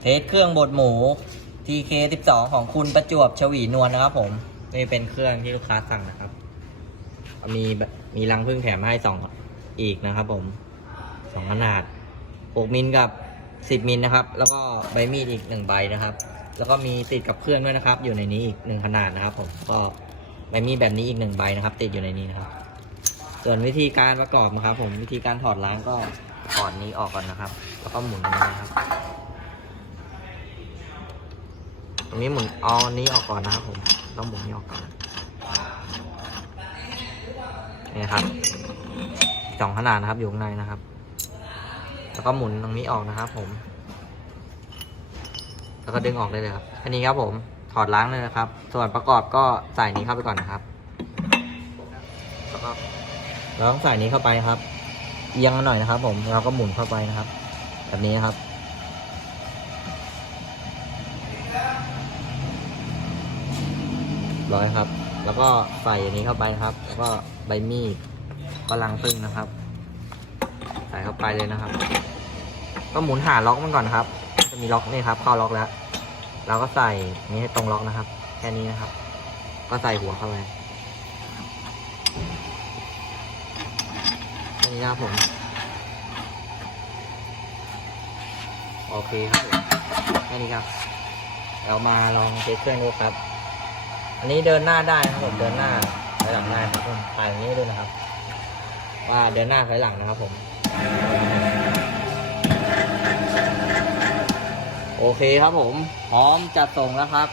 เทสเครื่องบดหมู TK12 ของคุณประจวบชวีนวลนะครับผมนี่เป็นเครื่องที่ลูกค้าสั่งนะครับ มีมีรังพึ่งแถมให้สองอีกนะครับผมสองขนาด 6 มิลกับ 10 มิลนะครับ แล้วก็ใบมีดอีกหนึ่งใบนะครับ แล้วก็มีติดกับเครื่องด้วยนะครับ อยู่ในนี้อีกหนึ่งขนาดนะครับ ผมก็ใบมีดแบบนี้อีกหนึ่งใบนะครับ ติดอยู่ในนี้นะครับ ส่วนวิธีการประกอบนะครับ ผมวิธีการถอดล้างก็ถอดนี้ออกก่อนนะครับ แล้วก็หมุนตรงนี้นะครับ ตรงนี้หมุนเอาอันนี้ออกก่อนนะครับผมต้องหมุนนี้ออกก่อนนี่ครับสองขนาดนะครับอยู่ข้างในนะครับ แล้วก็หมุนตรงนี้ออกนะครับ ผม แล้วก็ดึงออกได้เลยครับอันนี้ครับผมถอดล้างเลยนะครับ ส่วนประกอบก็ใส่นี้เข้าไปก่อนนะครับแล้วก็เราต้องใส่นี้เข้าไปครับเอียงมาหน่อยนะครับ ผมเราก็หมุนเข้าไปนะครับ แบบนี้ครับ ร้อยครับ แล้วก็ใส่อันนี้เข้าไปครับ แล้วก็ใบมีดก็ลังพึ่งนะครับ ใส่เข้าไปเลยนะครับ ก็หมุนหาล็อกมันก่อนครับ จะมีล็อกนี่ครับ เข้าล็อกแล้ว เราก็ใส่นี้ให้ตรงล็อกนะครับ แค่นี้นะครับ ก็ใส่หัวเข้าไปแค่นี้นะครับผม โอเคครับผมแค่นี้ครับเรามาลองเช็คเครื่องดูครับ อันนี้เดินหน้าได้ครับผมเดินหน้าถอยหลังได้ครับผมถ่ายอย่างนี้ด้วยนะครับ ว่าเดินหน้าถอยหลังนะครับผมโอเคครับผม พร้อมจัดส่งแล้วครับ